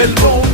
el rumbo